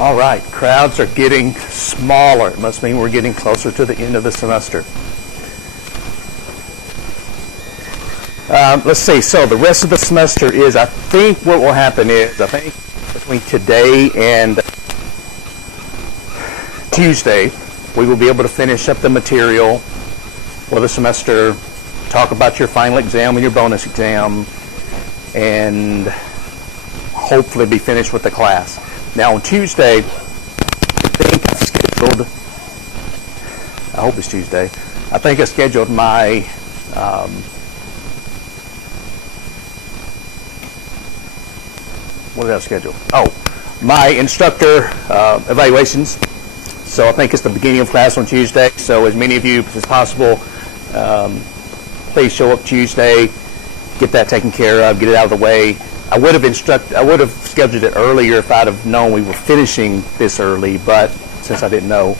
All right, crowds are getting smaller. It must mean we're getting closer to the end of the semester. Let's see, so the rest of the semester is, I think what will happen is, I think between today and Tuesday, we will be able to finish up the material for the semester, talk about your final exam and your bonus exam, and hopefully be finished with the class. Now on Tuesday, I think I've scheduled, I hope it's Tuesday, I think I scheduled my what did I schedule? Oh, my instructor evaluations. So I think it's the beginning of class on Tuesday. So as many of you as possible, please show up Tuesday, get that taken care of, get it out of the way. I would have scheduled it earlier if I'd have known we were finishing this early, but since I didn't know,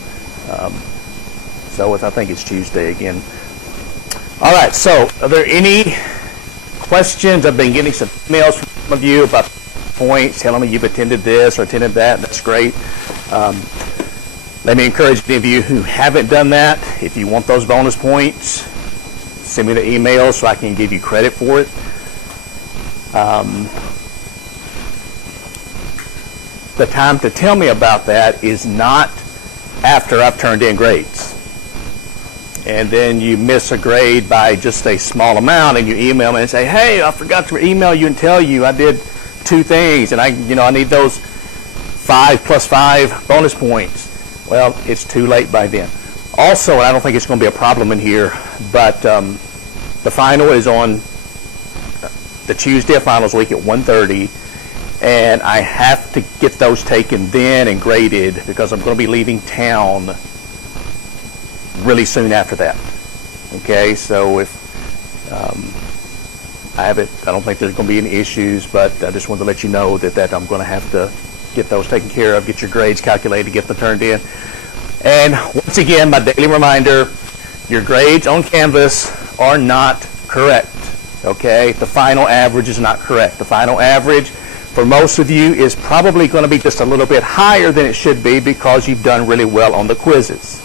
so I think it's Tuesday again. All right, so are there any questions? I've been getting some emails from some of you about points, telling me you've attended this or attended that. That's great. Let me encourage any of you who haven't done that, if you want those bonus points, send me the email so I can give you credit for it. The time to tell me about that is not after I've turned in grades. And then you miss a grade by just a small amount and you email me and say, hey, I forgot to email you and tell you I did 2 things and I need those 5 plus 5 bonus points. Well, it's too late by then. Also, and I don't think it's going to be a problem in here, but the final is on the Tuesday of finals week at 1:30, and I have to get those taken then and graded because I'm going to be leaving town really soon after that. Okay, so if I don't think there's going to be any issues, but I just wanted to let you know that I'm going to have to get those taken care of, get your grades calculated, get them turned in. And once again, my daily reminder, your grades on Canvas are not correct. Okay, the final average is not correct. The final average for most of you is probably going to be just a little bit higher than it should be because you've done really well on the quizzes,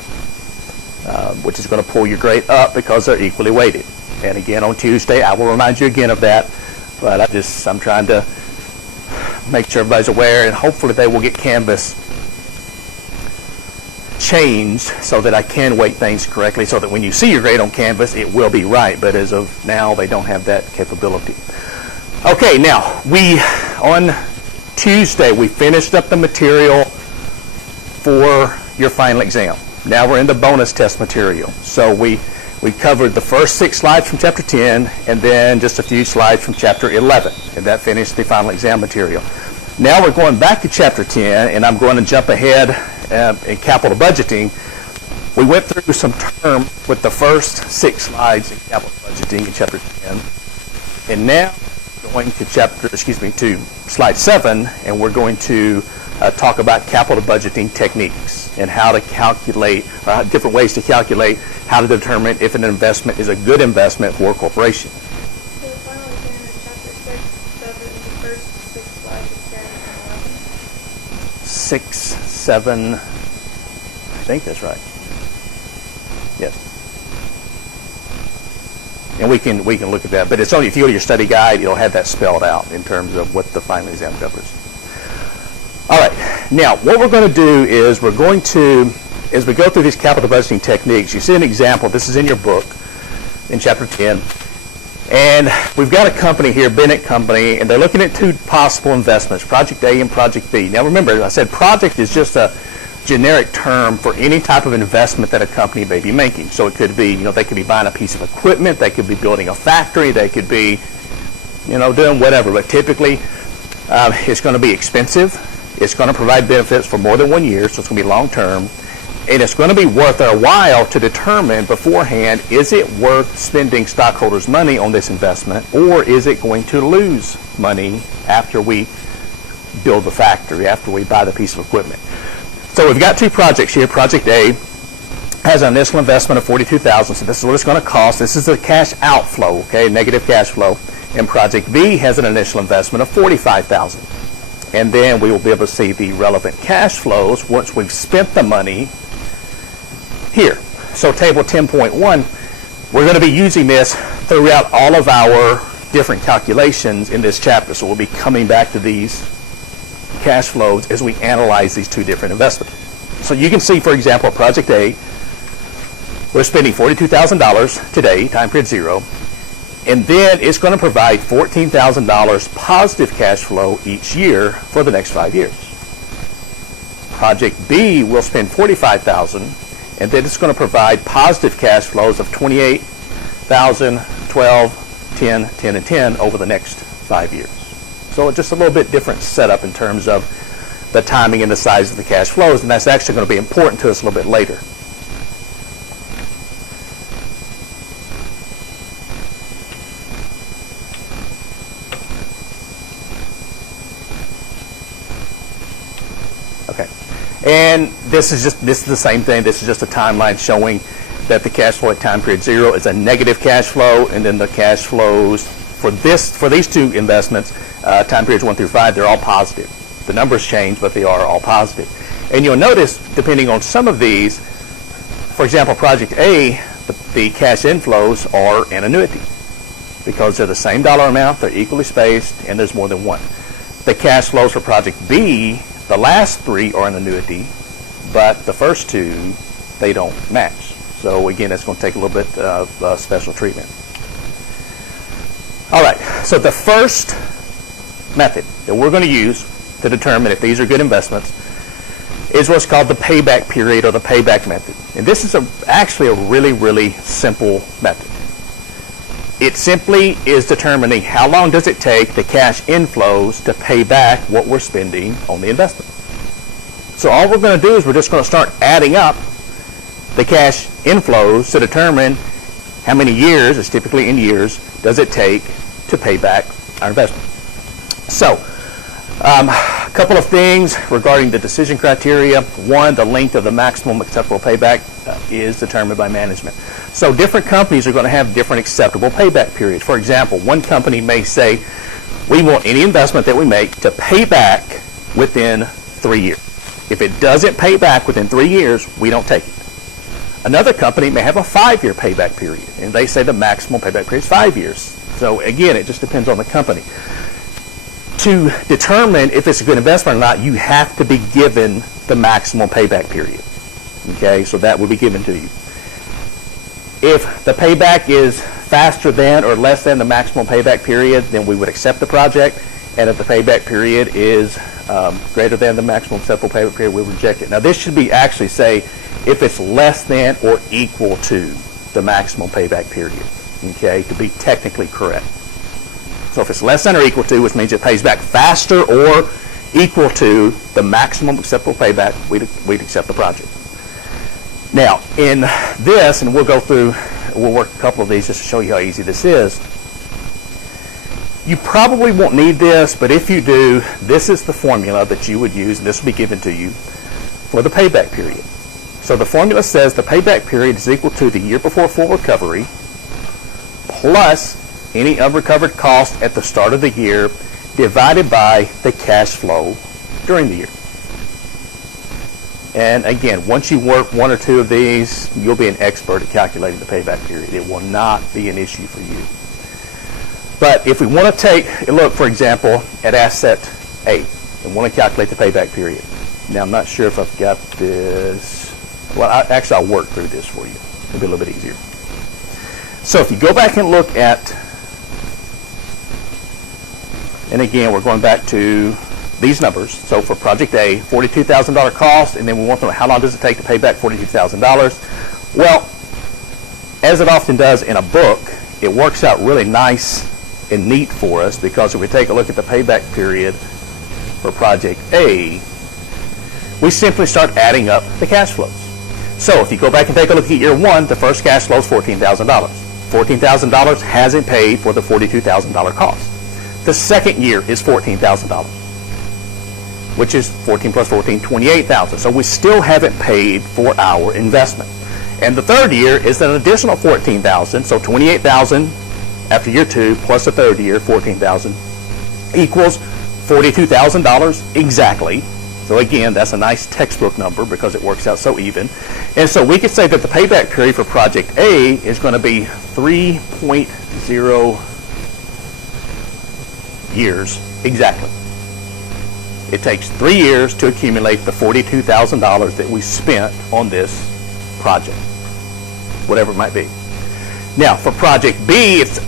which is going to pull your grade up because they're equally weighted. And again, on Tuesday, I will remind you again of that, but I'm trying to make sure everybody's aware, and hopefully they will get Canvas changed so that I can weight things correctly so that when you see your grade on Canvas, it will be right. But as of now, they don't have that capability. Okay, now, on Tuesday, we finished up the material for your final exam. Now we're in the bonus test material. So we covered the first 6 slides from Chapter 10 and then just a few slides from Chapter 11. And that finished the final exam material. Now we're going back to Chapter 10, and I'm going to jump ahead in capital budgeting. We went through some terms with the first 6 slides in capital budgeting in Chapter 10. And now we're going to slide 7, and we're going to talk about capital budgeting techniques and how to calculate, different ways to calculate how to determine if an investment is a good investment for a corporation. So the final exam in Chapter 6, 7, the first 6 slides of 10 and 11. 6, 7, I think that's right. Yes. And we can look at that, but it's only if you go to your study guide, it'll have that spelled out in terms of what the final exam covers. All right, now what we're going to do is we're going to, as we go through these capital budgeting techniques, you see an example. This is in your book in Chapter 10. And we've got a company here, Bennett Company, and they're looking at 2 possible investments, Project A and Project B. Now remember, I said project is just a generic term for any type of investment that a company may be making. So it could be, they could be buying a piece of equipment, they could be building a factory, they could be, doing whatever. But typically, it's going to be expensive. It's going to provide benefits for more than 1 year, so it's going to be long term. And it's going to be worth their while to determine beforehand, is it worth spending stockholders' money on this investment, or is it going to lose money after we build the factory, after we buy the piece of equipment? So we've got 2 projects here. Project A has an initial investment of $42,000, so this is what it's going to cost. This is the cash outflow, okay, negative cash flow. And Project B has an initial investment of $45,000. and then we will be able to see the relevant cash flows once we've spent the money here. So table 10.1, we're going to be using this throughout all of our different calculations in this chapter. So we'll be coming back to these cash flows as we analyze these two different investments. So you can see, for example, Project A, we're spending $42,000 today, time period 0, and then it's going to provide $14,000 positive cash flow each year for the next 5 years. Project B will spend $45,000, and then it's going to provide positive cash flows of $28,000, $12,000, $10,000, $10,000, and $10,000 over the next 5 years. So it's just a little bit different setup in terms of the timing and the size of the cash flows, and that's actually going to be important to us a little bit later. Okay, and this is the same thing. This is just a timeline showing that the cash flow at time period 0 is a negative cash flow, and then the cash flows for these two investments, time periods 1 through 5, they're all positive. The numbers change, but they are all positive. And you'll notice, depending on some of these, for example, Project A, the cash inflows are an annuity because they're the same dollar amount, they're equally spaced, and there's more than one. The cash flows for Project B, the last 3 are an annuity, but the first 2, they don't match. So again, it's going to take a little bit of special treatment. All right, so the first method that we're going to use to determine if these are good investments is what's called the payback period, or the payback method. And this is actually a really, really simple method. It simply is determining how long does it take the cash inflows to pay back what we're spending on the investment. So all we're going to do is we're just going to start adding up the cash inflows to determine how many years, it's typically in years, does it take to pay back our investment. So a couple of things regarding the decision criteria. One, the length of the maximum acceptable payback is determined by management. So different companies are going to have different acceptable payback periods. For example, one company may say, we want any investment that we make to pay back within 3 years. If it doesn't pay back within 3 years, we don't take it. Another company may have a 5-year payback period, and they say the maximum payback period is 5 years. So again, it just depends on the company. To determine if it's a good investment or not, you have to be given the maximum payback period. Okay, so that will be given to you. If the payback is faster than or less than the maximum payback period, then we would accept the project. And if the payback period is greater than the maximum acceptable payback period, we reject it. Now this should be actually say if it's less than or equal to the maximum payback period, okay, to be technically correct. So if it's less than or equal to, which means it pays back faster or equal to the maximum acceptable payback, we'd accept the project. Now, in this, and we'll work a couple of these just to show you how easy this is. You probably won't need this, but if you do, this is the formula that you would use, and this will be given to you for the payback period. So the formula says the payback period is equal to the year before full recovery plus any unrecovered cost at the start of the year divided by the cash flow during the year. And again, once you work 1 or 2 of these, you'll be an expert at calculating the payback period. It will not be an issue for you. But if we want to take a look, for example, at asset A and want to calculate the payback period. Now, I'm not sure if I've got this. Well, I'll work through this for you. It'll be a little bit easier. So if you go back and look at, and again, we're going back to these numbers. So for Project A, $42,000 cost, and then we want to know how long does it take to pay back $42,000. Well, as it often does in a book, it works out really nice and neat for us, because if we take a look at the payback period for Project A, we simply start adding up the cash flows. So if you go back and take a look at year 1, the first cash flow is $14,000. $14,000 hasn't paid for the $42,000 cost. The second year is $14,000, which is 14 plus 14, $28,000. So we still haven't paid for our investment. And the third year is an additional $14,000, so $28,000 after year 2 plus the third year, $14,000 equals $42,000 exactly. So again, that's a nice textbook number because it works out so even. And so we could say that the payback period for project A is going to be 3.0 years exactly. It takes 3 years to accumulate the $42,000 that we spent on this project, whatever it might be. Now, for project B, it's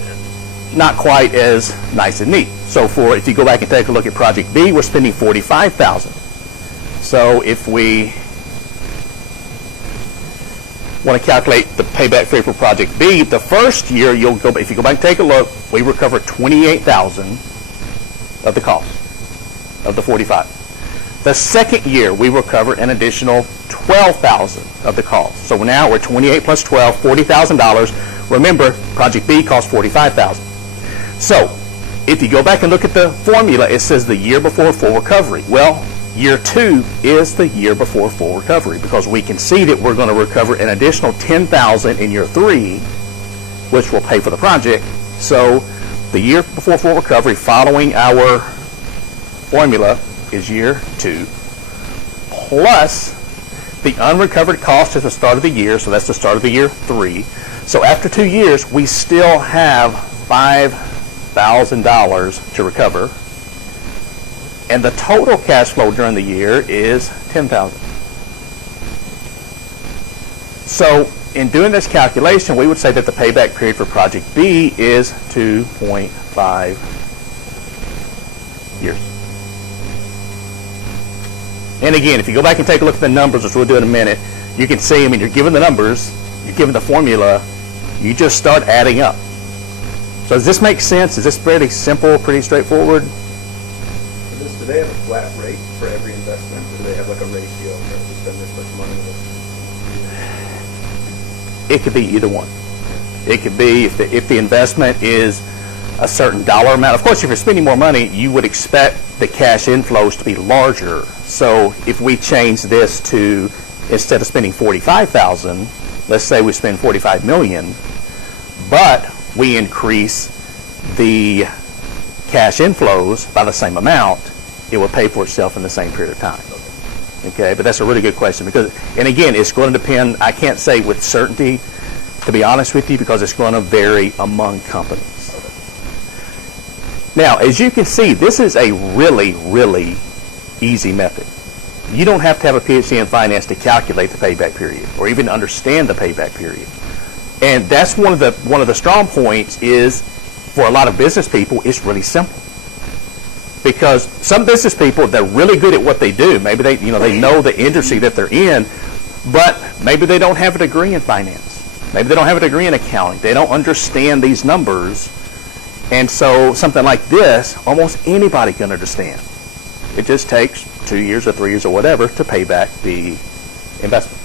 not quite as nice and neat. So if you go back and take a look at project B, we're spending $45,000. So if we want to calculate the payback period for project B, the first year if you go back and take a look, we recover $28,000 of the cost of the 45. The second year we recover an additional $12,000 of the cost. So now we're 28 plus 12, $40,000. Remember, project B cost $45,000. So if you go back and look at the formula, it says the year before full recovery. Well, year 2 is the year before full recovery because we can see that we're going to recover an additional $10,000 in year 3, which will pay for the project. So the year before full recovery following our formula is year 2 plus the unrecovered cost at the start of the year, so that's the start of the year 3. So after 2 years, we still have $5,000 to recover. And the total cash flow during the year is $10,000. So in doing this calculation, we would say that the payback period for project B is 2.5 years. And again, if you go back and take a look at the numbers, which we'll do in a minute, you can see, you're given the numbers, you're given the formula, you just start adding up. So does this make sense? Is this pretty simple, pretty straightforward? Do they have a flat rate for every investment, or do they have like a ratio where we spend this much money with it? It could be either one. It could be if the investment is a certain dollar amount. Of course, if you're spending more money, you would expect the cash inflows to be larger. So if we change this to, instead of spending $45,000, let's say we spend $45 million, but we increase the cash inflows by the same amount, it will pay for itself in the same period of time. Okay, but that's a really good question because, and again, it's going to depend, I can't say with certainty, to be honest with you, because it's going to vary among companies. Now, as you can see, this is a really, really easy method. You don't have to have a PhD in finance to calculate the payback period or even understand the payback period. And that's one of the strong points is, for a lot of business people, it's really simple. Because some business people, they're really good at what they do. Maybe they know the industry that they're in, but maybe they don't have a degree in finance. Maybe they don't have a degree in accounting. They don't understand these numbers. And so something like this, almost anybody can understand. It just takes 2 years or 3 years or whatever to pay back the investment.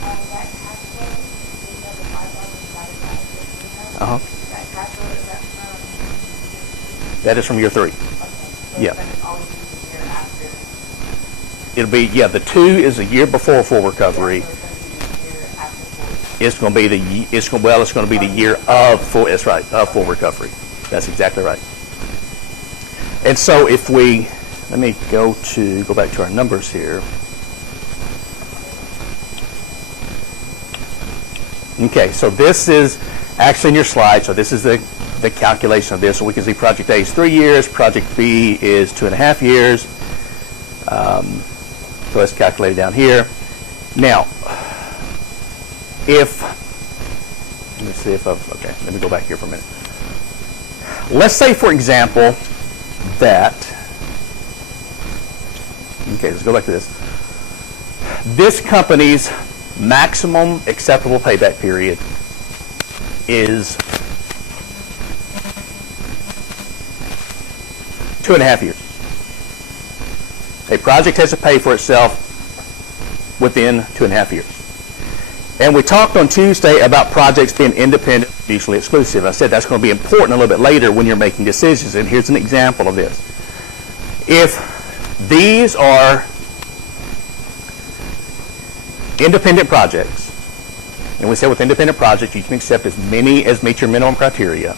That cash flow, is that the $5,000 divided by 15,000? Uh-huh. That cash flow, is that from? That is from year 3. Okay. So Yeah. then it's always the year after. It'll be, the 2 is the year before full recovery. So It's going to be the year of full. That's right, of full recovery. That's exactly right. And so if we, let me go back to our numbers here. Okay, so this is actually in your slide. So this is the calculation of this. So we can see project A is 3 years, project B is 2.5 years. So let's calculate it down here. Now, let me go back here for a minute. Let's say, for example, that, let's go back to this. This company's maximum acceptable payback period is 2.5 years. A project has to pay for itself within 2.5 years. And we talked on Tuesday about projects being independent, mutually exclusive. I said that's going to be important a little bit later when you're making decisions. And here's an example of this. If these are independent projects, and we said with independent projects you can accept as many as meet your minimum criteria,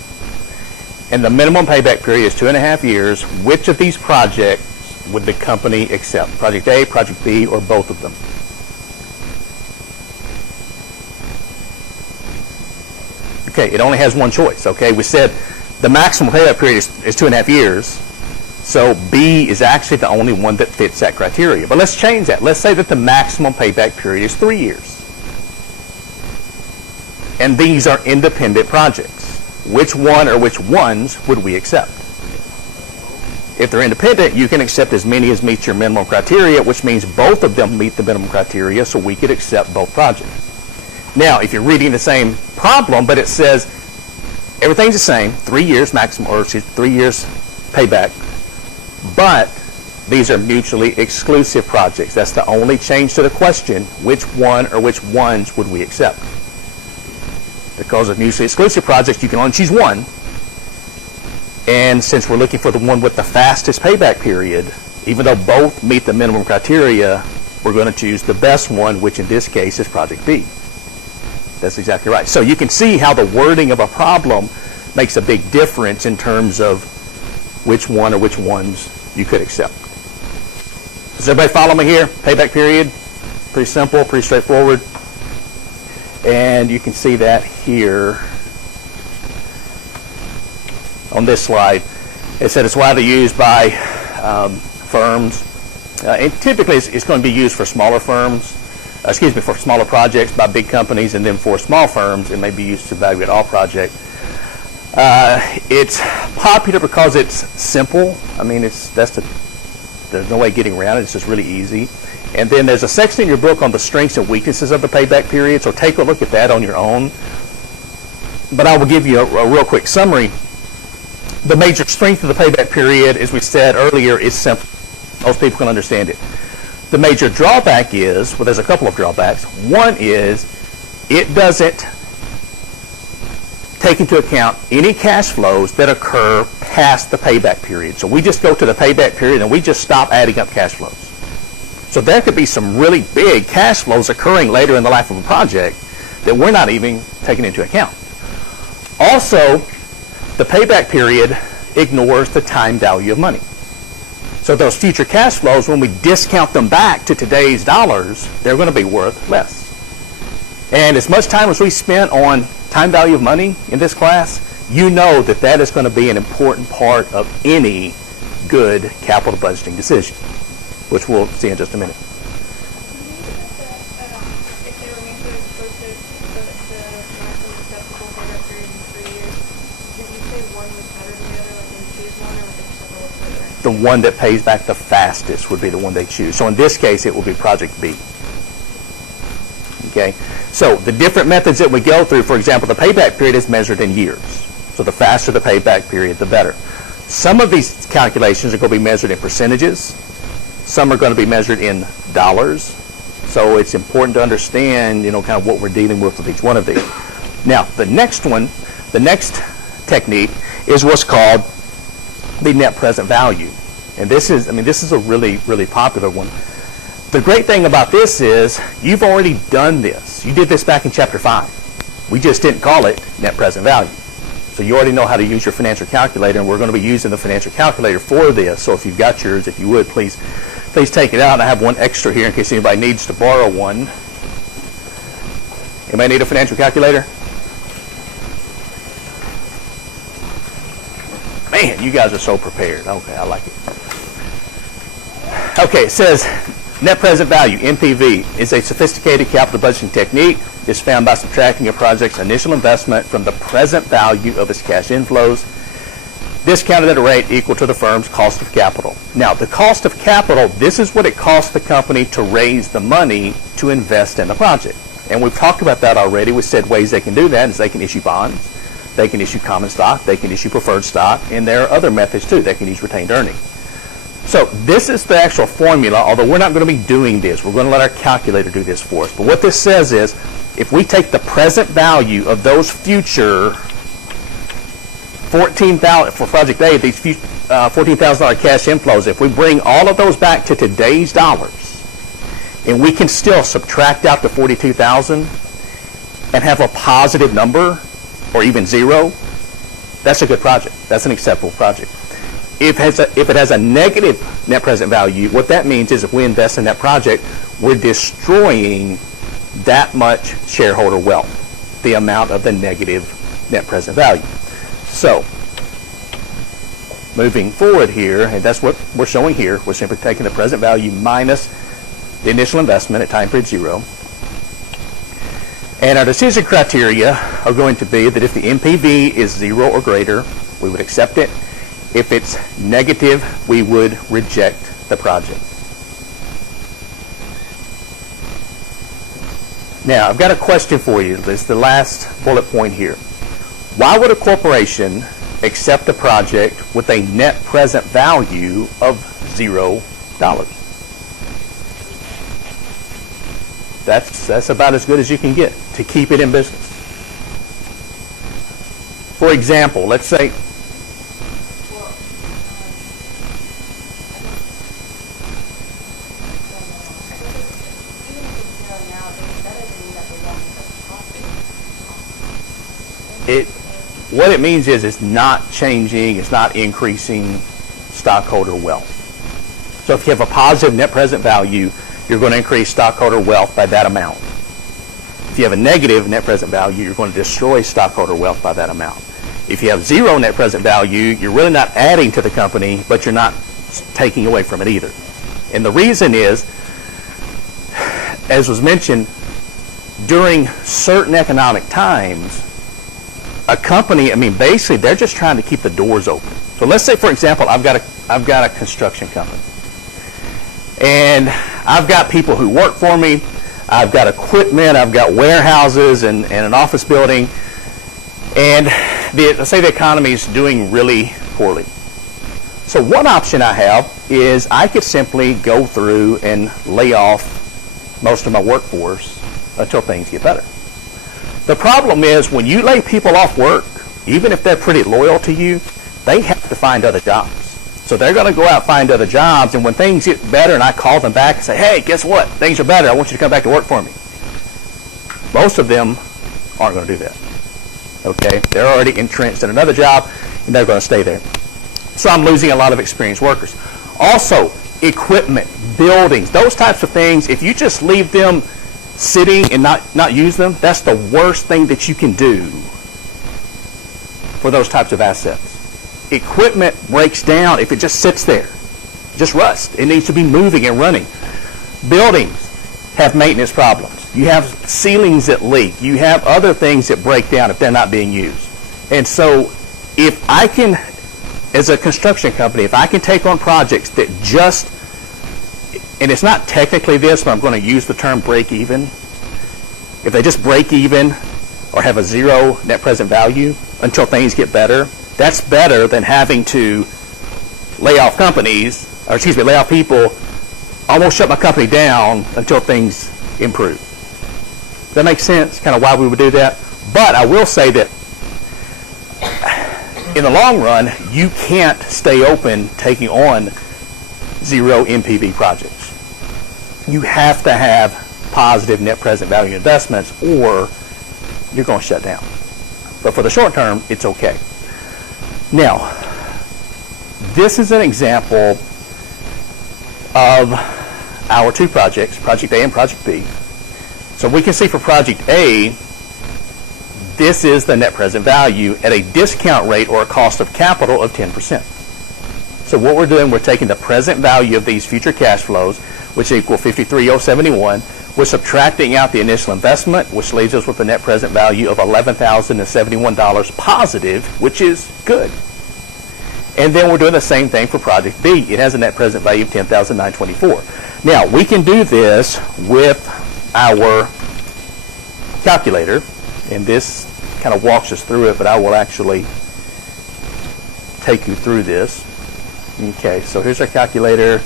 and the minimum payback period is 2.5 years, which of these projects would the company accept? Project A, Project B, or both of them? Okay, it only has one choice, okay? We said the maximum payback period is 2.5 years, so B is actually the only one that fits that criteria. But let's change that. Let's say that the maximum payback period is 3 years. And these are independent projects. Which one or which ones would we accept? If they're independent, you can accept as many as meet your minimum criteria, which means both of them meet the minimum criteria, so we could accept both projects. Now, if you're reading the same problem, but it says everything's the same, 3 years maximum, or 3 years payback, but these are mutually exclusive projects. That's the only change to the question, which one or which ones would we accept? Because of mutually exclusive projects, you can only choose one. And since we're looking for the one with the fastest payback period, even though both meet the minimum criteria, we're going to choose the best one, which in this case is Project B. That's exactly right. So you can see how the wording of a problem makes a big difference in terms of which one or which ones you could accept. Does everybody follow me here? Payback period, pretty simple, pretty straightforward. And you can see that here on this slide. It said it's widely used by firms. And typically it's going to be used for smaller firms, for smaller projects by big companies, and then for small firms it may be used to evaluate all projects. It's popular because it's simple. I mean, there's no way getting around it. It's just really easy. And then there's a section in your book on the strengths and weaknesses of the payback period, so take a look at that on your own. But I will give you a real quick summary. The major strength of the payback period, as we said earlier, is simple. Most people can understand it. The major drawback is, well, there's a couple of drawbacks. One is it doesn't take into account any cash flows that occur past the payback period. So we just go to the payback period and we just stop adding up cash flows. So there could be some really big cash flows occurring later in the life of a project that we're not even taking into account. Also, the payback period ignores the time value of money. So those future cash flows, when we discount them back to today's dollars, they're going to be worth less. And as much time as we spent on time value of money in this class, you know that that is going to be an important part of any good capital budgeting decision, which we'll see in just a minute. If they were mutually exclusive, so that the maximum acceptable payback period is 3 years, did you say one was better than the other, like they choose one, or would they just have to look further? The one that pays back the fastest would be the one they choose. So in this case, it will be Project B. Okay? So the different methods that we go through, for example, the payback period is measured in years. So the faster the payback period, the better. Some of these calculations are going to be measured in percentages. Some are going to be measured in dollars. So it's important to understand, kind of what we're dealing with each one of these. Now, the next technique is what's called the net present value. And this is a really, really popular one. The great thing about this is you've already done this. You did this back in Chapter 5. We just didn't call it net present value. So you already know how to use your financial calculator, and we're going to be using the financial calculator for this. So if you've got yours, if you would, please take it out. And I have one extra here in case anybody needs to borrow one. Anybody need a financial calculator? Man, you guys are so prepared. Okay, I like it. Okay, it says net present value, NPV, is a sophisticated capital budgeting technique. It's found by subtracting a project's initial investment from the present value of its cash inflows, discounted at a rate equal to the firm's cost of capital. Now, the cost of capital, this is what it costs the company to raise the money to invest in the project. And we've talked about that already. We said ways they can do that is they can issue bonds, they can issue common stock, they can issue preferred stock, and there are other methods too. They can use retained earnings. So this is the actual formula, although we're not going to be doing this. We're going to let our calculator do this for us. But what this says is, if we take the present value of those future $14,000 for Project A, these $14,000 cash inflows, if we bring all of those back to today's dollars, and we can still subtract out the $42,000 and have a positive number, or even zero, That's a good project. That's an acceptable project. If it has a negative net present value, what that means is if we invest in that project, we're destroying that much shareholder wealth, the amount of the negative net present value. So, moving forward here, and that's what we're showing here, we're simply taking the present value minus the initial investment at time period 0. And our decision criteria are going to be that if the NPV is 0 or greater, we would accept it. If it's negative, we would reject the project. Now, I've got a question for you. This is the last bullet point here. Why would a corporation accept a project with a net present value of $0? That's about as good as you can get to keep it in business. For example, let's say what it means is it's not changing, it's not increasing stockholder wealth. So if you have a positive net present value, you're going to increase stockholder wealth by that amount. If you have a negative net present value, you're going to destroy stockholder wealth by that amount. If you have 0 net present value, you're really not adding to the company, but you're not taking away from it either. And the reason is, as was mentioned, during certain economic times, a company, basically they're just trying to keep the doors open. So let's say, for example, I've got a construction company. And I've got people who work for me. I've got equipment. I've got warehouses and an office building. And let's say the economy is doing really poorly. So one option I have is I could simply go through and lay off most of my workforce until things get better. The problem is when you lay people off work, even if they're pretty loyal to you, they have to find other jobs. So they're going to go out and find other jobs, and when things get better and I call them back and say, hey, guess what? Things are better. I want you to come back to work for me. Most of them aren't going to do that. Okay? They're already entrenched in another job, and they're going to stay there. So I'm losing a lot of experienced workers. Also, equipment, buildings, those types of things, if you just leave them sitting and not use them, that's the worst thing that you can do for those types of assets. Equipment breaks down if it just sits there. Just rust. It needs to be moving and running. Buildings have maintenance problems. You have ceilings that leak. You have other things that break down if they're not being used. And so if I can, as a construction company, if I can take on projects that just, and it's not technically this, but I'm going to use the term break even. If they just break even or have a 0 net present value until things get better, that's better than having to lay off lay off people, almost shut my company down until things improve. Does that make sense? Kind of why we would do that? But I will say that in the long run, you can't stay open taking on 0 NPV projects. You have to have positive net present value investments or you're going to shut down. But for the short term, it's okay. Now, this is an example of our 2 projects, Project A and Project B. So we can see for Project A, this is the net present value at a discount rate or a cost of capital of 10%. So what we're doing, we're taking the present value of these future cash flows, which equal $53,071. We're subtracting out the initial investment, which leaves us with a net present value of $11,071 positive, which is good. And then we're doing the same thing for Project B. It has a net present value of $10,924. Now, we can do this with our calculator, and this kind of walks us through it, but I will actually take you through this. Okay, so here's our calculator.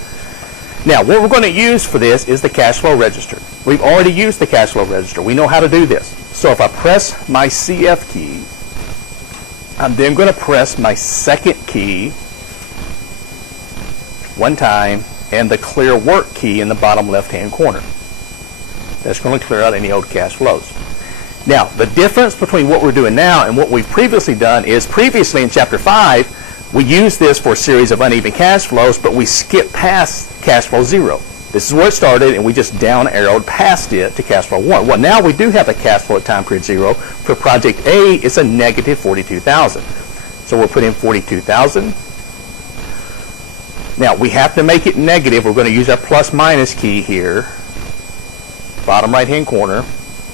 Now, what we're going to use for this is the cash flow register. We've already used the cash flow register. We know how to do this. So if I press my CF key, I'm then going to press my second key one time and the clear work key in the bottom left-hand corner. That's going to clear out any old cash flows. Now, the difference between what we're doing now and what we've previously done is previously in Chapter 5, we used this for a series of uneven cash flows, but we skipped past cash flow 0. This is where it started, and we just down arrowed past it to cash flow 1. Well, now we do have a cash flow at time period 0. For project A, it's a negative 42,000. So we'll put in 42,000. Now, we have to make it negative. We're going to use our plus minus key here, bottom right-hand corner,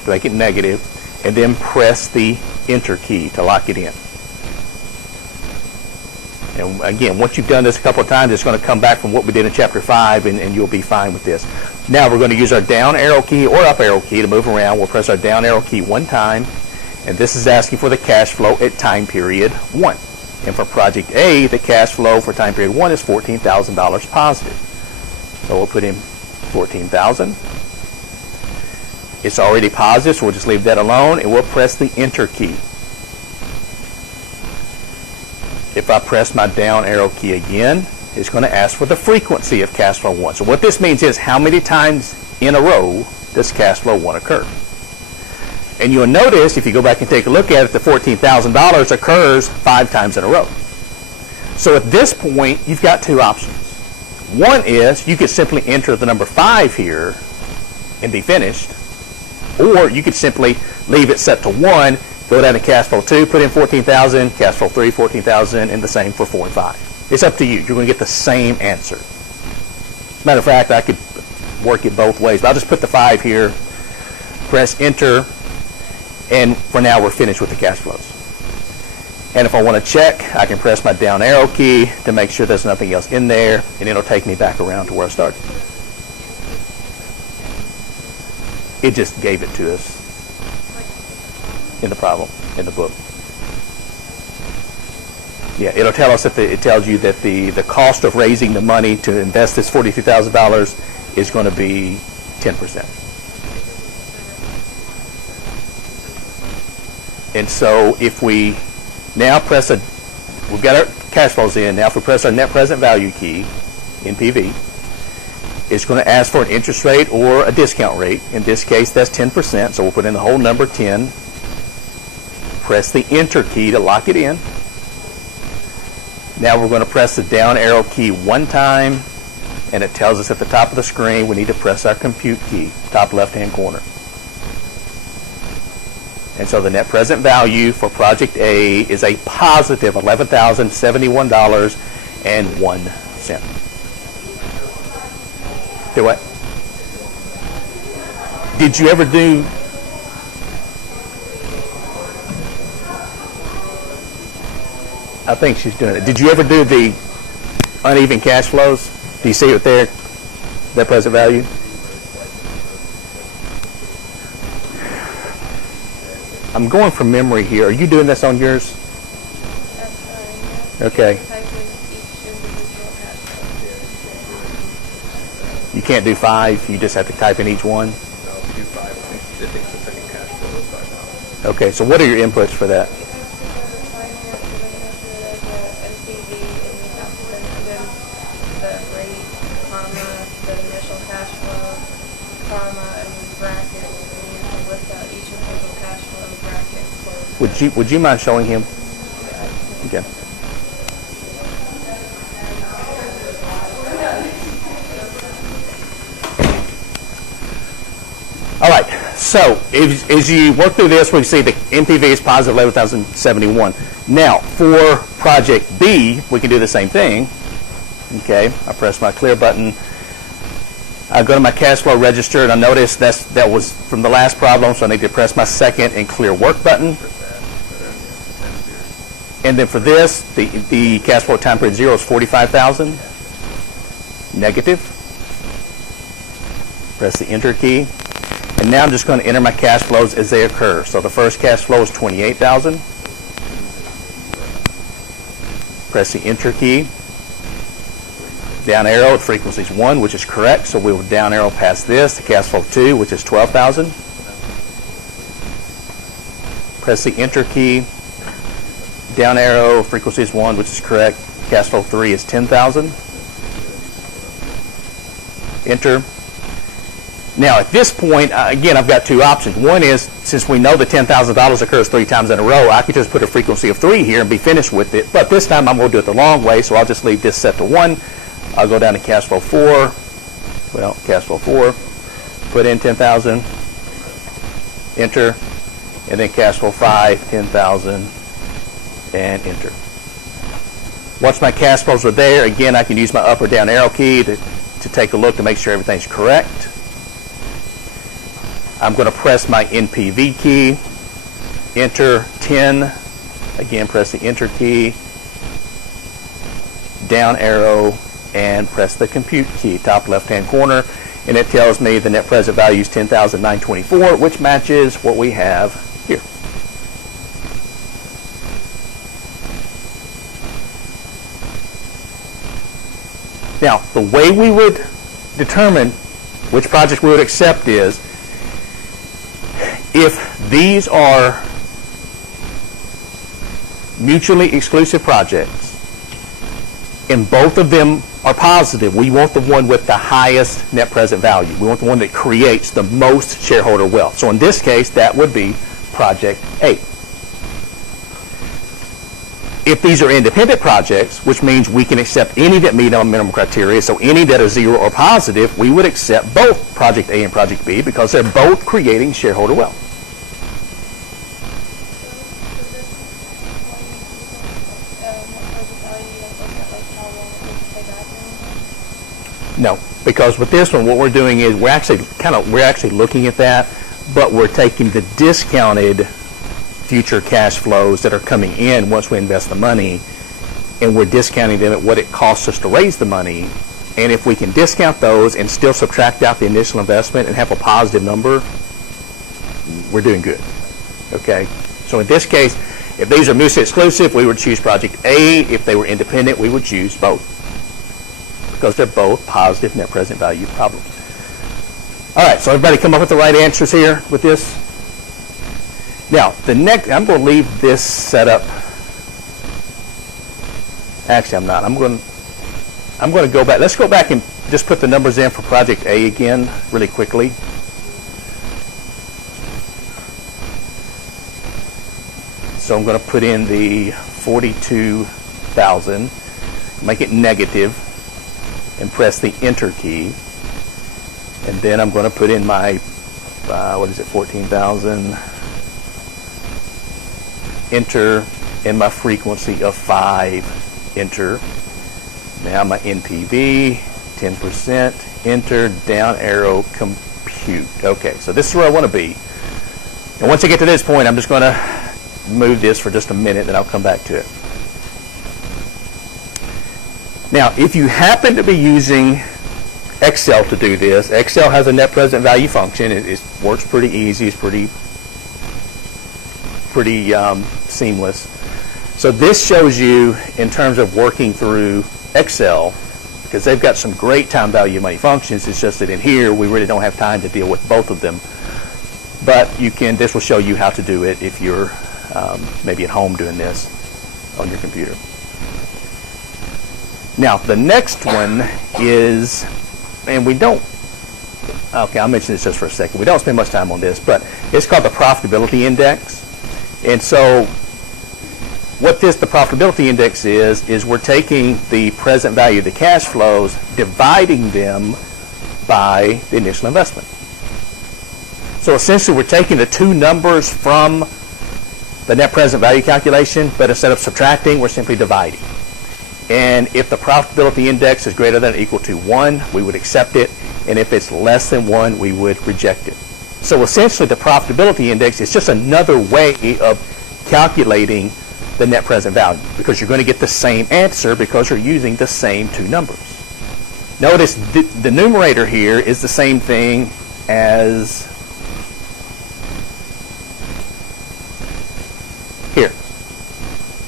to make it negative, and then press the enter key to lock it in. And again, once you've done this a couple of times, it's going to come back from what we did in Chapter 5, and you'll be fine with this. Now we're going to use our down arrow key or up arrow key to move around. We'll press our down arrow key one time, and this is asking for the cash flow at time period 1. And for project A, the cash flow for time period 1 is $14,000 positive. So we'll put in 14,000. It's already positive, so we'll just leave that alone, and we'll press the enter key. If I press my down arrow key again, it's going to ask for the frequency of cash flow 1. So what this means is how many times in a row does cash flow 1 occur. And you'll notice, if you go back and take a look at it, the $14,000 occurs 5 times in a row. So at this point, you've got 2 options. One is you could simply enter the number 5 here and be finished. Or you could simply leave it set to 1, go down to cash flow 2, put in 14,000, cash flow 3, 14,000, and the same for 4 and 5. It's up to you. You're going to get the same answer. Matter of fact, I could work it both ways, but I'll just put the 5 here, press enter, and for now we're finished with the cash flows. And if I want to check, I can press my down arrow key to make sure there's nothing else in there, and it'll take me back around to where I started. It just gave it to us in the problem, in the book. Yeah, it'll tell us that it tells you that the cost of raising the money to invest this $42,000 is going to be 10%. And so if we now press we've got our cash flows in. Now if we press our net present value key, NPV, it's going to ask for an interest rate or a discount rate. In this case, that's 10%. So we'll put in the whole number 10. Press the enter key to lock it in. Now we're going to press the down arrow key one time, and it tells us at the top of the screen we need to press our compute key, top left-hand corner. And so the net present value for project A is a positive $11,071.01. Do what? Did you ever do? I think she's doing it. Did you ever do the uneven cash flows? Do you see it there? Net present value? I'm going from memory here. Are you doing this on yours? That's fine, yeah. Okay. Type in each individual cash flow. You can't do 5. You just have to type in each one. No, if you do 5, it thinks the second cash flow is $5. Okay. So what are your inputs for that? You have to go to finance, and then you have to go to NCV, and you have to then put in the rate, comma, the initial cash flow, comma, and bracket, and you have to list out each individual cash flow bracket close. Would you mind showing him? Okay. All right. So as you work through this, we see the NPV is positive 11,071. Now for project B, we can do the same thing. Okay. I press my clear button. I go to my cash flow register, and I notice that was from the last problem, so I need to press my second and clear work button. And then for this, the cash flow time period 0 is 45,000. Negative. Press the enter key. And now I'm just going to enter my cash flows as they occur. So the first cash flow is 28,000. Press the enter key. Down arrow, the frequency is 1, which is correct. So we will down arrow past this. The cash flow 2, which is 12,000. Press the enter key. Down arrow, frequency is 1, which is correct. Cash flow 3 is 10,000. Enter. Now, at this point, again, I've got two options. One is, since we know the $10,000 occurs 3 times in a row, I could just put a frequency of 3 here and be finished with it. But this time, I'm going to do it the long way, so I'll just leave this set to 1. I'll go down to cash flow 4. Well, cash flow 4. Put in 10,000. Enter. And then cash flow 5, 10,000. And enter. Once my cash flows are there, again, I can use my up or down arrow key to take a look to make sure everything's correct. I'm going to press my NPV key, enter 10, again press the enter key, down arrow, and press the compute key, top left hand corner, and it tells me the net present value is $10,924, which matches what we have here. Now, the way we would determine which project we would accept is, if these are mutually exclusive projects and both of them are positive, we want the one with the highest net present value. We want the one that creates the most shareholder wealth. So in this case, that would be project A. If these are independent projects, which means we can accept any that meet our minimum criteria, so any that are 0 or positive, we would accept both project A and project B because they're both creating shareholder wealth. No, because with this one, what we're doing is we're actually looking at that, but we're taking the discounted future cash flows that are coming in once we invest the money, and we're discounting them at what it costs us to raise the money. And if we can discount those and still subtract out the initial investment and have a positive number, we're doing good. Okay? So in this case, if these are mutually exclusive, we would choose project A. If they were independent, we would choose both, because they're both positive net present value problems. All right, so everybody come up with the right answers here with this? Now, the next, I'm going to leave this set up. Actually, I'm not. I'm going to go back. Let's go back and just put the numbers in for project A again really quickly. So I'm going to put in the 42,000, make it negative, and press the enter key. And then I'm going to put in my, 14,000, enter, and my frequency of 5, enter. Now my NPV, 10%, enter, down arrow, compute. Okay, so this is where I want to be. And once I get to this point, I'm just going to move this for just a minute, then I'll come back to it. Now, if you happen to be using Excel to do this, Excel has a net present value function. It works pretty easy. It's pretty seamless. So this shows you in terms of working through Excel, because they've got some great time value of money functions. It's just that in here we really don't have time to deal with both of them. But this will show you how to do it if you're maybe at home doing this on your computer. Now, the next one is, and I'll mention this just for a second. We don't spend much time on this, but it's called the profitability index. And so what the profitability index is we're taking the present value of the cash flows, dividing them by the initial investment. So essentially, we're taking the two numbers from the net present value calculation, but instead of subtracting, we're simply dividing. And if the profitability index is greater than or equal to 1, we would accept it. And if it's less than 1, we would reject it. So essentially, the profitability index is just another way of calculating the net present value, because you're going to get the same answer because you're using the same two numbers. Notice the numerator here is the same thing as here,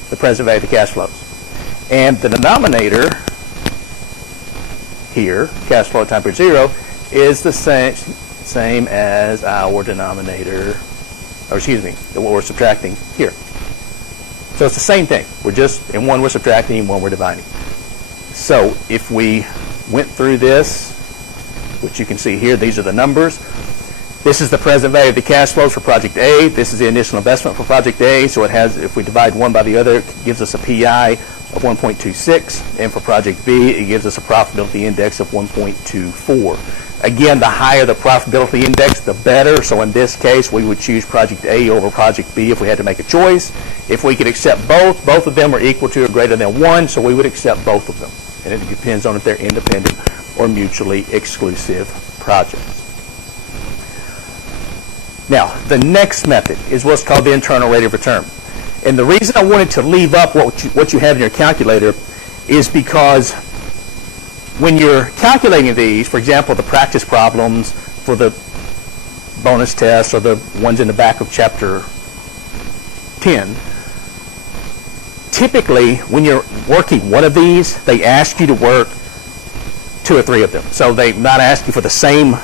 the present value of the cash flows. And the denominator here, cash flow time per 0, is the same as our denominator, or excuse me, what we're subtracting here. So it's the same thing. We're just, in one we're subtracting, in one we're dividing. So if we went through this which you can see here. These are the numbers. This is the present value of the cash flows for project A. This is the initial investment for project A. So it has, if we divide one by the other, it gives us a PI of 1.26. And for project B, it gives us a profitability index of 1.24. Again, the higher the profitability index, the better. So in this case, we would choose project A over project B if we had to make a choice. If we could accept both of them are equal to or greater than 1, so we would accept both of them. And it depends on if they're independent or mutually exclusive projects. Now, the next method is what's called the internal rate of return. And the reason I wanted to leave up what you have in your calculator is because when you're calculating these, for example, the practice problems for the bonus tests or the ones in the back of chapter 10, typically when you're working one of these, they ask you to work 2 or 3 of them. So they not ask you for the same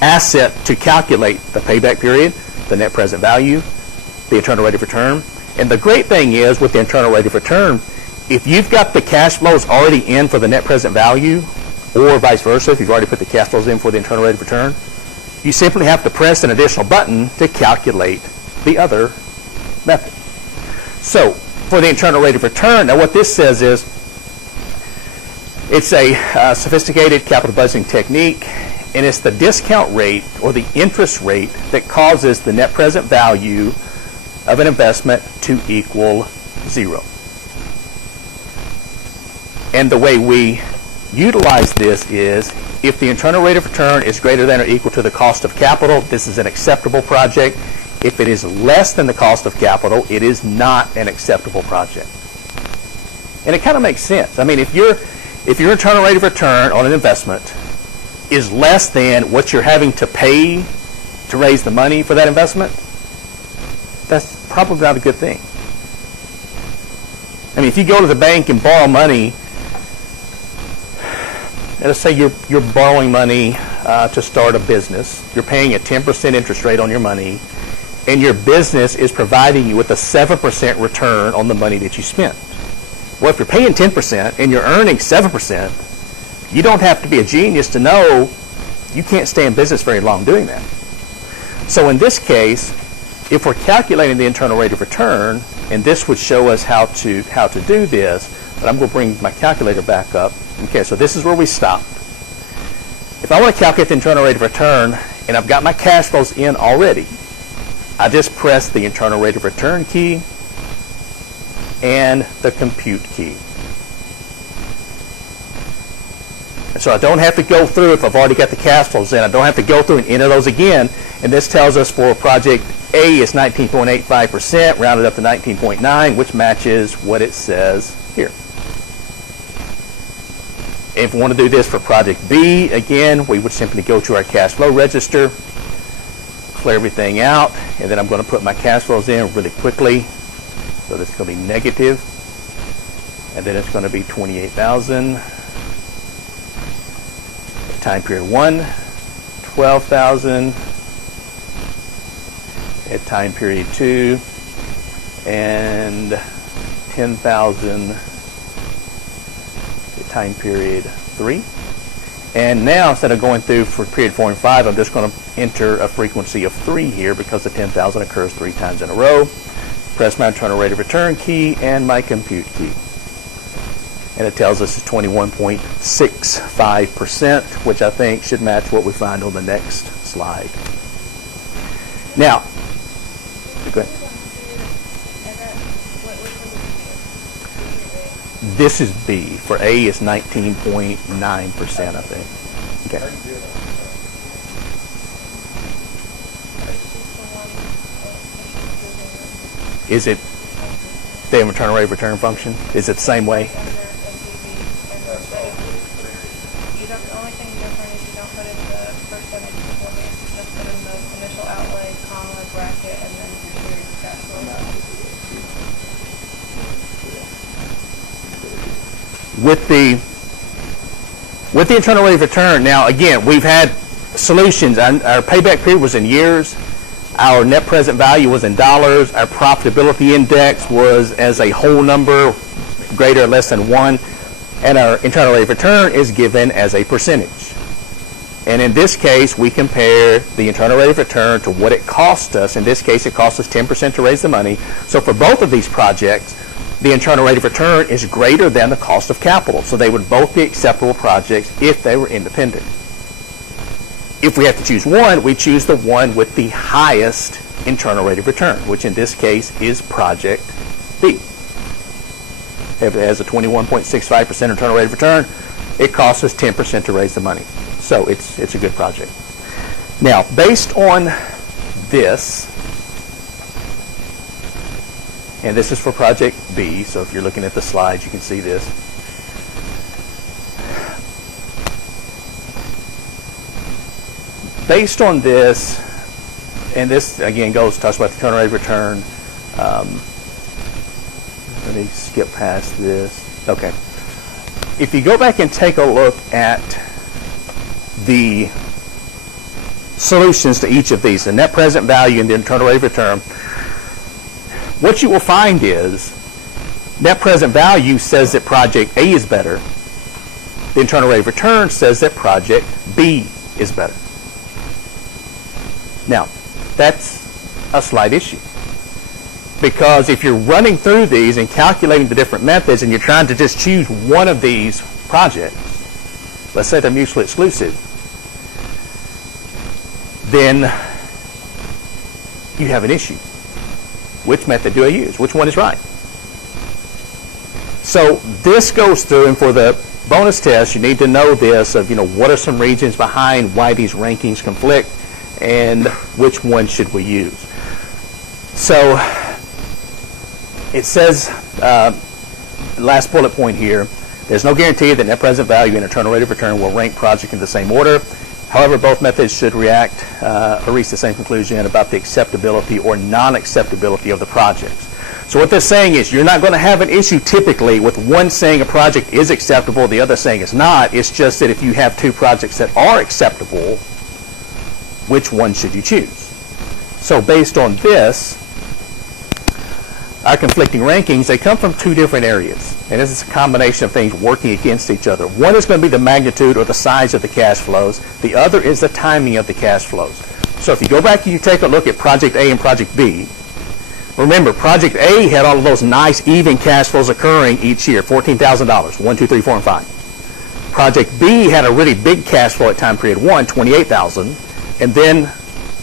asset to calculate the payback period, the net present value, the internal rate of return. And the great thing is with the internal rate of return, if you've got the cash flows already in for the net present value, or vice versa, if you've already put the cash flows in for the internal rate of return, you simply have to press an additional button to calculate the other method. So for the internal rate of return, now what this says is it's a sophisticated capital budgeting technique, and it's the discount rate or the interest rate that causes the net present value of an investment to equal 0. And the way we utilize this is if the internal rate of return is greater than or equal to the cost of capital, this is an acceptable project. If it is less than the cost of capital, it is not an acceptable project. And it kind of makes sense. I mean, if your internal rate of return on an investment is less than what you're having to pay to raise the money for that investment, that's probably not a good thing. I mean, if you go to the bank and borrow money, let's say you're borrowing money to start a business, you're paying a 10% interest rate on your money, and your business is providing you with a 7% return on the money that you spent. Well, if you're paying 10% and you're earning 7%, you don't have to be a genius to know you can't stay in business very long doing that. So in this case, if we're calculating the internal rate of return, and this would show us how to do this, but I'm going to bring my calculator back up. Okay, so this is where we stopped. If I want to calculate the internal rate of return, and I've got my cash flows in already, I just press the internal rate of return key and the compute key. And so I don't have to go through, if I've already got the cash flows in, I don't have to go through and enter those again. And this tells us for project A, it's 19.85%, rounded up to 19.9, which matches what it says here. If we want to do this for project B, again, we would simply go to our cash flow register, clear everything out, and then I'm going to put my cash flows in really quickly. So this is going to be negative, and then it's going to be 28,000. Time period 1, 12,000. At time period 2, and 10,000 at time period 3. And now, instead of going through for period 4 and 5, I'm just going to enter a frequency of 3 here because the 10,000 occurs 3 times in a row. Press my internal rate of return key and my compute key. And it tells us it's 21.65%, which I think should match what we find on the next slide. Now, go ahead. This is B. For A, it's 19.9%, I think. Okay. Is it the internal rate of return function? Is it the same way? The only thing different is you don't put in the percentage point. You just put in the initial outlay, comma, bracket, and then your series cash flow. With the internal rate of return, now again, we've had solutions. Our payback period was in years. Our net present value was in dollars. Our profitability index was as a whole number, greater or less than 1. And our internal rate of return is given as a percentage. And in this case, we compare the internal rate of return to what it cost us. In this case, it cost us 10% to raise the money. So for both of these projects, the internal rate of return is greater than the cost of capital. So they would both be acceptable projects if they were independent. If we have to choose one, we choose the one with the highest internal rate of return, which in this case is Project B. If it has a 21.65% internal rate of return, it costs us 10% to raise the money. So it's a good project. Now, based on this, and this is for Project B, so if you're looking at the slides, you can see this. Based on this, and this again talks about the internal rate of return. Let me skip past this. Okay. If you go back and take a look at the solutions to each of these, the net present value and the internal rate of return, what you will find is net present value says that Project A is better. The internal rate of return says that Project B is better. Now, that's a slight issue. Because if you're running through these and calculating the different methods and you're trying to just choose one of these projects, let's say they're mutually exclusive, then you have an issue. Which method do I use? Which one is right? So this goes through, and for the bonus test, you need to know this of, what are some reasons behind why these rankings conflict and which one should we use. So it says, last bullet point here, there's no guarantee that net present value and internal rate of return will rank project in the same order. However, both methods should reach the same conclusion about the acceptability or non-acceptability of the projects. So what they're saying is you're not going to have an issue typically with one saying a project is acceptable, the other saying it's not. It's just that if you have two projects that are acceptable, which one should you choose? So based on this, our conflicting rankings, they come from two different areas. And this is a combination of things working against each other. One is going to be the magnitude or the size of the cash flows. The other is the timing of the cash flows. So if you go back and you take a look at Project A and Project B, remember, Project A had all of those nice even cash flows occurring each year, $14,000, 1, 2, 3, 4, and 5. Project B had a really big cash flow at time period 1, $28,000, and then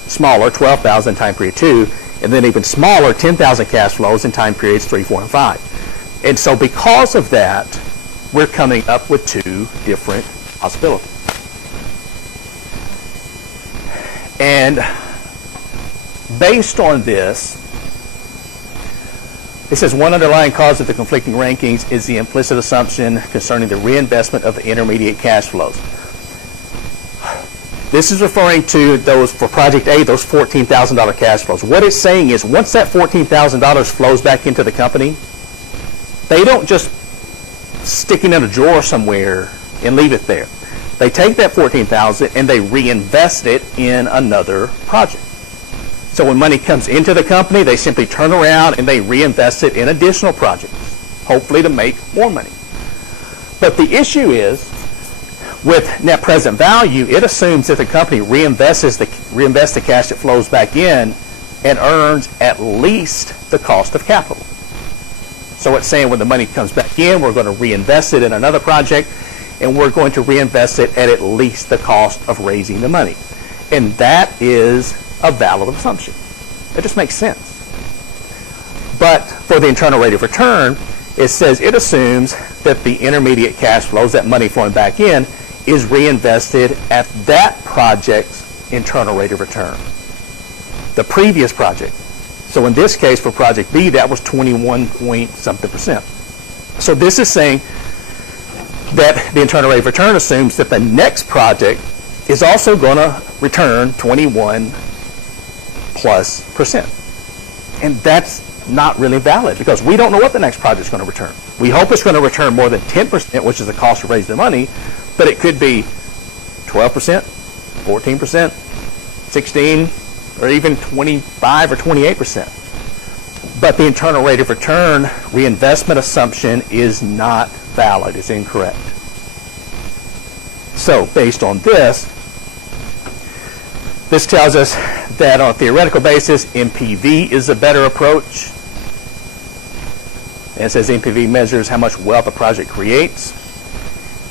smaller, $12,000 time period 2, and then even smaller, $10,000 cash flows in time periods 3, 4, and 5. And so because of that, we're coming up with two different possibilities. And based on this, it says one underlying cause of the conflicting rankings is the implicit assumption concerning the reinvestment of the intermediate cash flows. This is referring to those, for Project A, those $14,000 cash flows. What it's saying is once that $14,000 flows back into the company, they don't just stick it in a drawer somewhere and leave it there. They take that $14,000 and they reinvest it in another project. So when money comes into the company, they simply turn around and they reinvest it in additional projects, hopefully to make more money. But the issue is, with net present value, it assumes that the company reinvests the cash that flows back in and earns at least the cost of capital. So it's saying when the money comes back in, we're going to reinvest it in another project, and we're going to reinvest it at least the cost of raising the money. And that is a valid assumption. It just makes sense. But for the internal rate of return, it says it assumes that the intermediate cash flows, that money flowing back in, is reinvested at that project's internal rate of return, the previous project. So in this case, for Project B, that was 21-point-something%. So this is saying that the internal rate of return assumes that the next project is also going to return 21+%. And that's not really valid because we don't know what the next project is going to return. We hope it's going to return more than 10%, which is the cost of raising the money, but it could be 12%, 14%, 16%, or even 25 or 28%. But the internal rate of return reinvestment assumption is not valid. It's incorrect. So based on this, This tells us that on a theoretical basis, NPV is a better approach. And it says NPV measures how much wealth a project creates.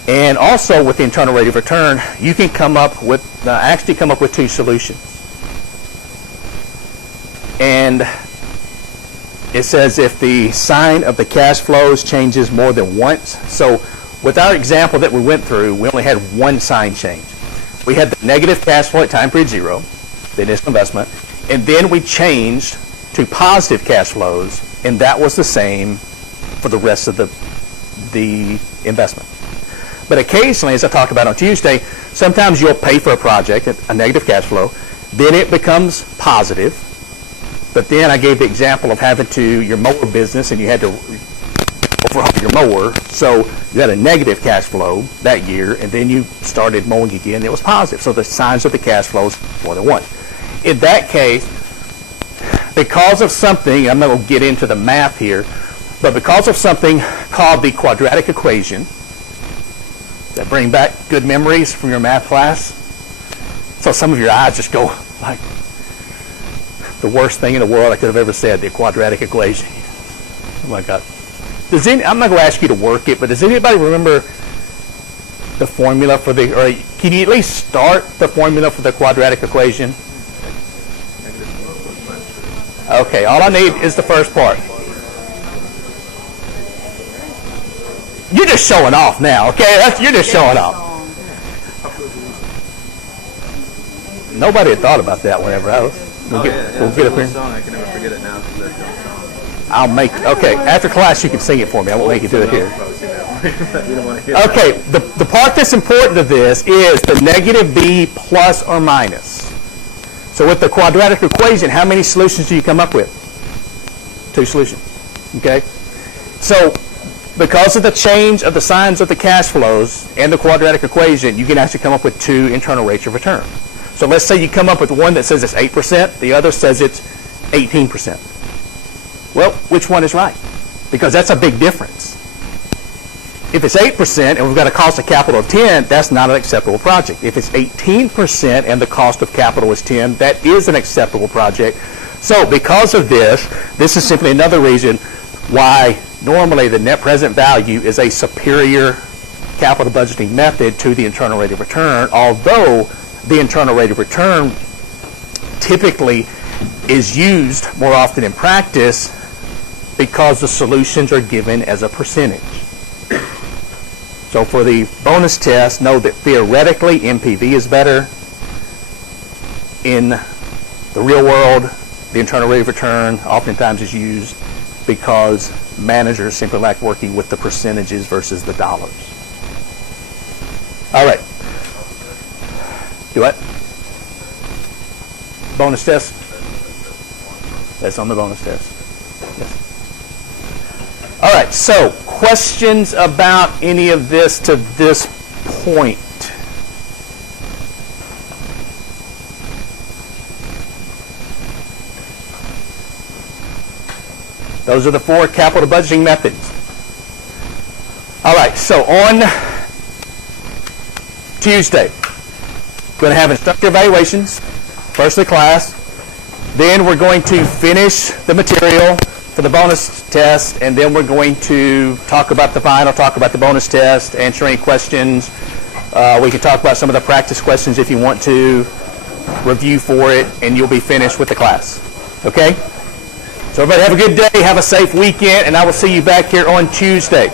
And also with the internal rate of return, you can come up with, actually come up with two solutions. And it says if the sign of the cash flows changes more than once. So with our example that we went through, we only had one sign change. We had the negative cash flow at time period 0, the initial investment, and then we changed to positive cash flows, and that was the same for the rest of the investment. But occasionally, as I talked about on Tuesday, sometimes you'll pay for a project, a negative cash flow, then it becomes positive. But then I gave the example of having your mower business, and you had to overhaul your mower, so you had a negative cash flow that year, and then you started mowing again, it was positive. So the signs of the cash flows more than one. In that case, because of something, I'm not going to get into the math here, but because of something called the quadratic equation, that bring back good memories from your math class? So some of your eyes just go like, the worst thing in the world I could have ever said, the quadratic equation. Oh my God. I'm not going to ask you to work it, but does anybody remember the formula for or can you at least start the formula for the quadratic equation? Okay, all I need is the first part. You're just showing off now, okay? You're just showing off. Nobody had thought about that whenever I was. We'll get up here. Song, I can never forget it now. Okay, after class you can sing it for me. I won't make you do it here. Okay, the part that's important to this is the negative b plus or minus. So with the quadratic equation, how many solutions do you come up with? 2 solutions, okay? So because of the change of the signs of the cash flows and the quadratic equation, you can actually come up with 2 internal rates of return. So let's say you come up with one that says it's 8%, the other says it's 18%. Well, which one is right? Because that's a big difference. If it's 8% and we've got a cost of capital of 10, that's not an acceptable project. If it's 18% and the cost of capital is 10, that is an acceptable project. So because of this is simply another reason why normally the net present value is a superior capital budgeting method to the internal rate of return, although the internal rate of return typically is used more often in practice because the solutions are given as a percentage. So for the bonus test, know that theoretically NPV is better. In the real world, the internal rate of return oftentimes is used because managers simply like working with the percentages versus the dollars. All right. Do what? Bonus test? That's on the bonus test. Yes. All right, so questions about any of this to this point? Those are the 4 capital budgeting methods. All right, so on Tuesday, we're going to have instructor evaluations, first of the class. Then we're going to finish the material for the bonus test, and then we're going to talk about the final, talk about the bonus test, answer any questions. We can talk about some of the practice questions if you want to, review for it, and you'll be finished with the class. Okay? So everybody have a good day, have a safe weekend, and I will see you back here on Tuesday.